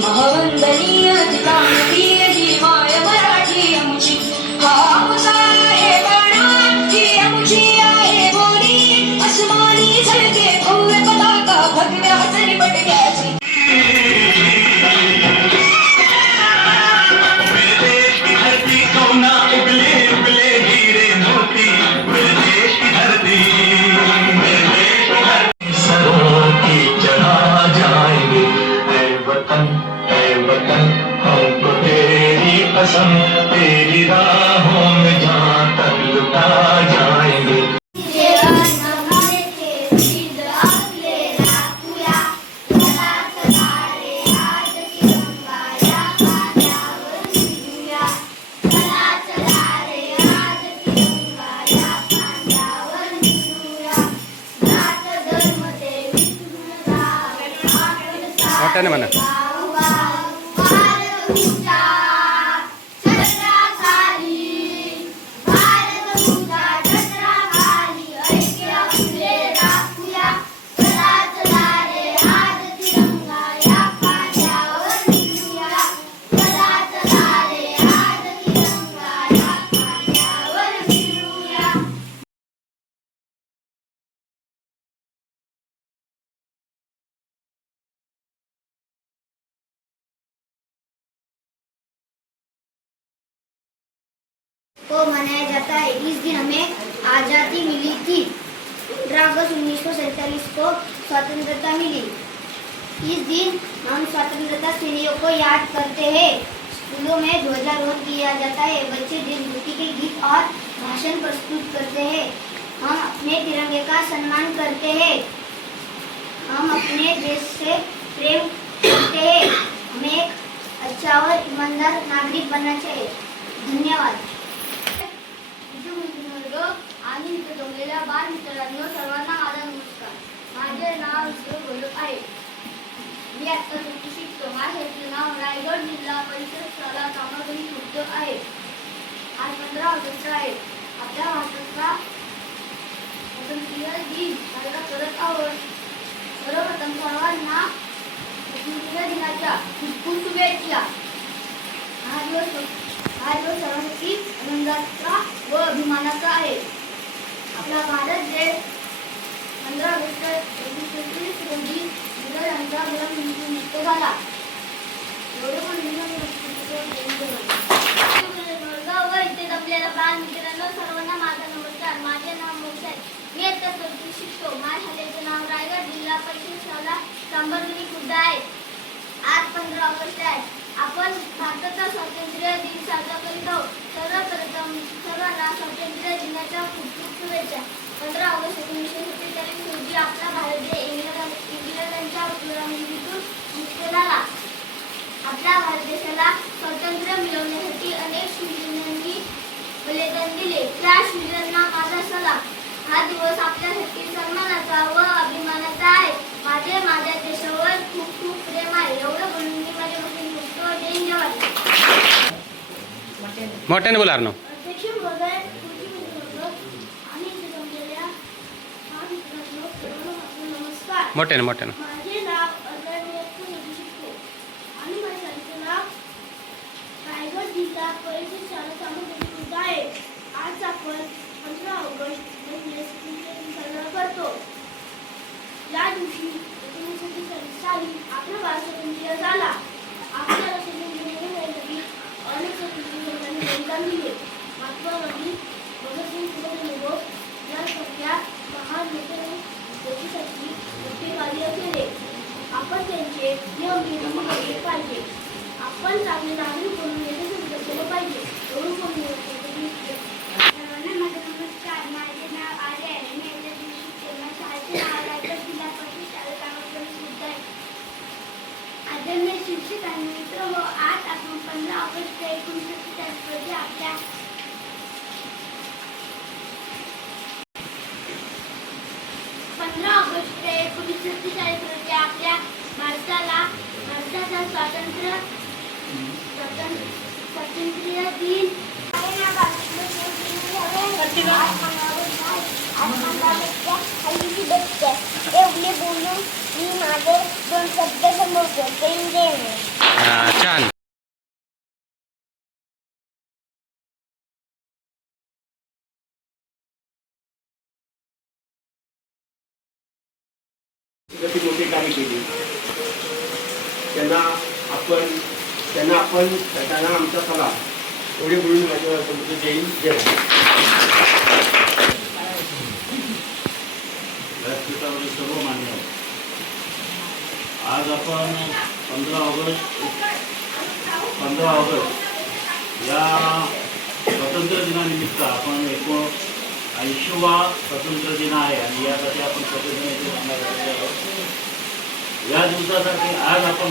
महवंदनीय ठिकाणी जी माय मराठी आमची हा आमचा आहे बाणा ही आमची आहे बोली अस्मानी झळके भव्य पताका भगव्या हजरी पटक्याची कसम तेरी राहों में जहाँ तक लुटा जाएंगे म्हणा को मनाया जाता है। इस दिन हमें आज़ादी मिली थी। 15 अगस्त 1947 को स्वतंत्रता मिली। इस दिन हम स्वतंत्रता सेनानियों को याद करते हैं। स्कूलों में ध्वजारोहण किया जाता है। बच्चे देशभक्ति के गीत और भाषण प्रस्तुत करते हैं। हम अपने तिरंगे का सम्मान करते हैं। हम अपने देश से प्रेम करते हैं। हमें एक अच्छा और ईमानदार नागरिक बनना चाहिए। धन्यवाद। आणि इथे जमलेल्या बाल मित्रांनो सर्वांना माझा नमस्कार। माझे नाव गोलू आहे। मी आता शिकतो। माझे नाव रायगड जिल्हा परिषद शाळा कामागरी खुर्द आहे। आज 15 ऑगस्ट आहे। आपल्या भारताचा स्वातंत्र्य दिन साजरा करत आहोत। सर्वप्रथम सर्वांना स्वातंत्र्य दिनाच्या खूप शुभेच्छा। हा दिवस सर्वांसाठी आनंदाचा व अभिमानाचा आहे। आपला भारत देश 15 ऑगस्ट 1947 रोजी इंग्रजांच्या गुलामीतून मुक्त झाला। व इथे जमलेल्या बाल मित्रांनो सर्वांना माझा नमस्कार। माझे नाव मोक्ष आहे। मी आता चौथीत शिकतो। माझ्या शाळेचे नाव रायगड जिल्हा परिषद शाळा कांबरगुडी खुर्द आहे। आज 15 ऑगस्ट आहे। आपण भारताचा स्वातंत्र्य दिन साजरा करीत आहोत। सर्वप्रथम सर्वांना स्वातंत्र्य दिनाच्या खूप खूप शुभेच्छा। 15 ऑगस्ट 1947 रोजी आपला भारत देश इंग्रजांच्या गुलामीतून मुक्त झाला। आपल्या भारत देशाला स्वातंत्र्य मिळवण्यासाठी अनेक शूरांनी बलिदान दिले। त्या शूरांना माझा सलाम। हा दिवस आपल्यासाठी सन्मानाचा व अभिमानाचा आहे। माझ्या देशावर खूप खूप प्रेम आहे। एवढं म्हणून मी माझ्या गोष्टी मुक्त जय जवान। मोठ्याने बोला अर्णव। अध्यक्ष महोदय, कृषी मित्र आणि जमलेल्या मोठ्याने मोठ्याने. माझे नाव अजय शिकतो आणि माझ्या नाव रायगड जिल्हा परिषद शाळा सामूहिक आहे. आज आपण 15 ऑगस्ट म्हणजे साजरा करतो. या दिवशी 1947 साली आपला भारत स्वतंत्र झाला. आपल्या स्वतंत्र्यासाठी अनेक स्वतंत्र योगदान दिले. महात्मा गांधी, भगतसिंग, सुभाषचंद्र बोस यासारख्या महान नेत्यांनी देशासाठी मोठे कार्य केले. आपण त्यांचे नियमित केले पाहिजे. आपण चांगले नागरिक बनून देशासाठी केलं पाहिजे. नमस्कार, माझे नाव आर्य आहे. मी येत्या दिवशी शाळेचे नाव रायगड जिल्हा परिषद शाळा सामूहिक आहे. आदरणीय शिक्षक आणि मित्र हो, आज आपण 15 ऑगस्ट 1947 रोजी आपल्या 15 ऑगस्ट 1947 रोजी आपल्या भारताचा स्वातंत्र्य दिन एवढे बोलून मी माझे 2 शब्द समोर छान. मोठी कामे केली. त्यांना आमचा सलाम एवढे बोलून माझ्या जैन जय. व्यासपीठावरील सर्व मान्य. आज आपण 15 ऑगस्ट या स्वातंत्र्य दिनानिमित्त आपण 80वा स्वातंत्र्य दिन आहे आणि यासाठी आपण स्वातंत्र्य दिन साजरा करत आहोत. या दिवसासाठी आज आपण